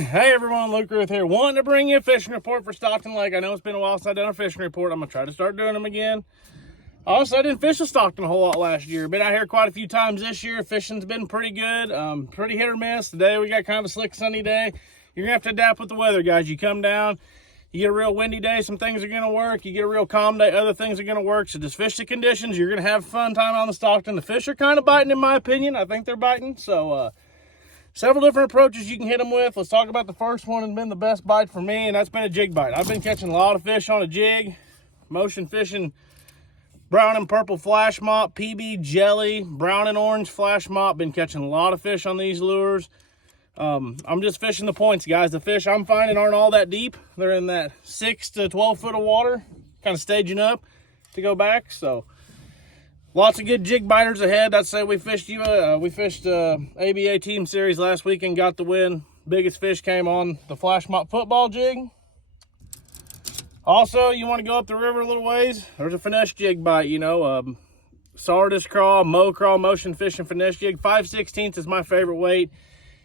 Hey everyone, Luke Ruth here, wanting to bring you a fishing report for Stockton Lake. I know it's been a while since I've done a fishing report. I'm going to try to start doing them again. Also, I didn't fish with Stockton a whole lot last year. Been out here quite a few times this year. Fishing's been pretty good, pretty hit or miss. Today we got kind of a slick sunny day. You're going to have to adapt with the weather, guys. You come down, you get a real windy day, some things are going to work. You get a real calm day, other things are going to work. So just fish the conditions. You're going to have a fun time on the Stockton. The fish are kind of biting in my opinion. I think they're biting. So, several different approaches you can hit them with. Let's talk about the first one and been the best bite for me, and that's been a jig bite. I've been catching a lot of fish on a jig, motion fishing brown and purple flash mop, PB jelly, brown and orange flash mop. Been catching a lot of fish on these lures. I'm just fishing the points, guys. The fish I'm finding aren't all that deep. They're in that 6 to 12 foot of water, kind of staging up to go back. So lots of good jig biters ahead. I'd say we fished ABA team series last week and got the win. Biggest fish came on the flash mop football jig. Also, you want to go up the river a little ways, there's a finesse jig bite, sardis crawl, motion fishing finesse jig. 5/16 is my favorite weight.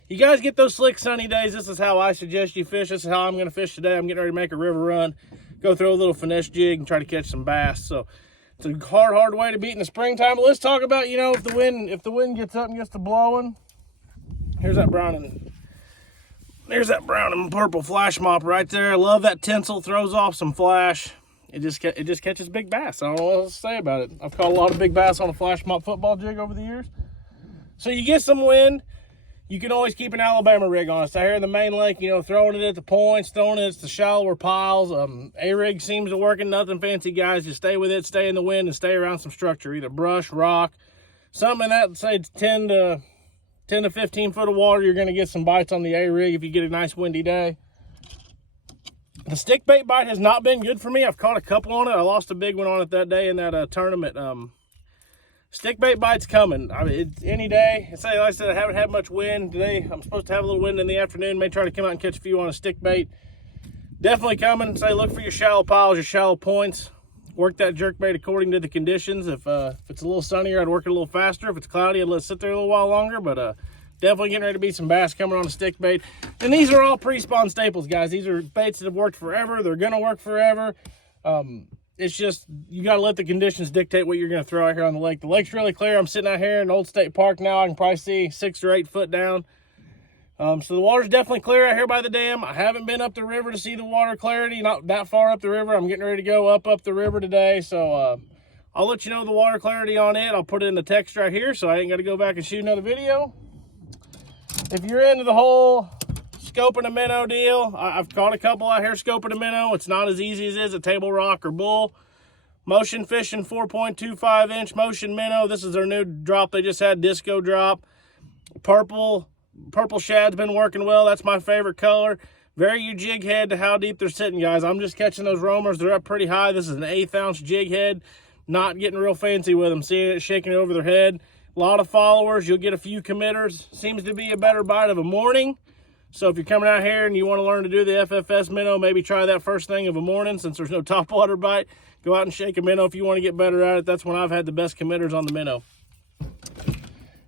You guys get those slick sunny days, this is how I suggest you fish. This is how I'm going to fish today. I'm getting ready to make a river run, go throw a little finesse jig and try to catch some bass. So it's a hard way to beat in the springtime. But let's talk about, if the wind gets up and gets to blowing. Here's that brown and purple flash mop right there. I love that tinsel, throws off some flash. It just catches big bass. I don't know what else to say about it. I've caught a lot of big bass on a flash mop football jig over the years. So you get some wind, you can always keep an Alabama rig on. It's out here in the main lake, throwing it at the points, throwing it at the shallower piles. A-rig seems to work, nothing fancy, guys. Just stay with it, stay in the wind, and stay around some structure, either brush, rock, something in that, say 10 to 15 foot of water. You're going to get some bites on the A-rig if you get a nice windy day. The stick bait bite has not been good for me. I've caught a couple on it. I lost a big one on it that day in that tournament. Stick bait bite's coming. It's any day. Like I said, I haven't had much wind today. I'm supposed to have a little wind in the afternoon. May try to come out and catch a few on a stick bait. Definitely coming. Look for your shallow piles, your shallow points. Work that jerk bait according to the conditions. If it's a little sunnier, I'd work it a little faster. If it's cloudy, I'd let it sit there a little while longer. But definitely getting ready to be some bass coming on a stick bait. And these are all pre-spawn staples, guys. These are baits that have worked forever. They're going to work forever. It's just, you got to let the conditions dictate what you're going to throw out here on the lake. The lake's really clear. I'm sitting out here in Old State Park now. I can probably see 6 or 8 foot down. So the water's definitely clear out here by the dam. I haven't been up the river to see the water clarity, not that far up the river. I'm getting ready to go up the river today. So I'll let you know the water clarity on it. I'll put it in the text right here so I ain't got to go back and shoot another video. If you're into the whole scoping a minnow deal, I've caught a couple out here scoping a minnow. It's not as easy as it is a table rock or bull. Motion fishing 4.25 inch motion minnow. This is their new drop they just had, disco drop. Purple shad's been working well. That's my favorite color. Vary your jig head to how deep they're sitting, guys. I'm just catching those roamers. They're up pretty high. This is an 1/8 ounce jig head. Not getting real fancy with them. Seeing it shaking over their head. A lot of followers. You'll get a few committers. Seems to be a better bite of a morning. So if you're coming out here and you want to learn to do the FFS minnow, maybe try that first thing of a morning since there's no topwater bite. Go out and shake a minnow if you want to get better at it. That's when I've had the best committers on the minnow.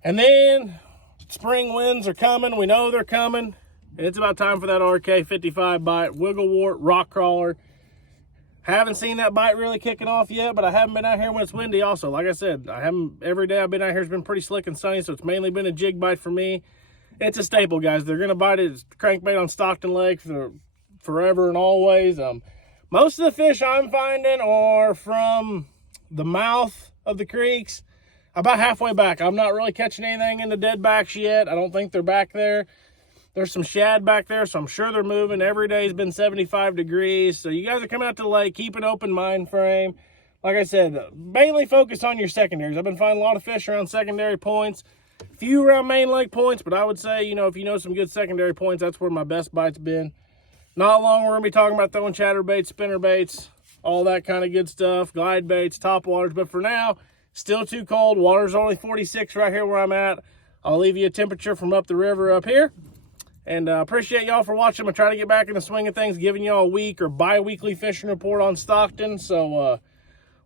And then spring winds are coming. We know they're coming. And it's about time for that RK55 bite. Wiggle wart, rock crawler. Haven't seen that bite really kicking off yet, but I haven't been out here when it's windy also. Like I said, every day I've been out here has been pretty slick and sunny, so it's mainly been a jig bite for me. It's a staple, guys. They're going to bite it. It's crankbait on Stockton Lake for forever and always. Most of the fish I'm finding are from the mouth of the creeks, about halfway back. I'm not really catching anything in the dead backs yet. I don't think they're back there. There's some shad back there, so I'm sure they're moving. Every day's been 75 degrees. So you guys are coming out to the lake. Keep an open mind frame. Like I said, mainly focus on your secondaries. I've been finding a lot of fish around secondary points. Few around main lake points, but I would say, if you know some good secondary points, that's where my best bites been. Not long, we're going to be talking about throwing chatterbaits, spinnerbaits, all that kind of good stuff, glide baits, top waters. But for now, still too cold. Water's only 46 right here where I'm at. I'll leave you a temperature from up the river up here. And appreciate y'all for watching. I'm going to try to get back in the swing of things, giving y'all a week or bi-weekly fishing report on Stockton. So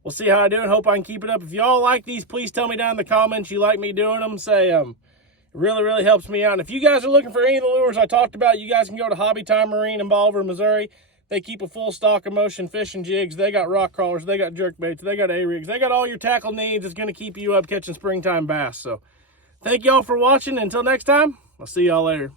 we'll see how I do and hope I can keep it up. If y'all like these, please tell me down in the comments you like me doing them. Say, Really, really helps me out. And if you guys are looking for any of the lures I talked about, you guys can go to Hobbytime Marine in Bolivar, Missouri. They keep a full stock of motion fishing jigs. They got rock crawlers. They got jerk baits. They got A-rigs. They got all your tackle needs. It's going to keep you up catching springtime bass. So thank y'all for watching. Until next time, I'll see y'all later.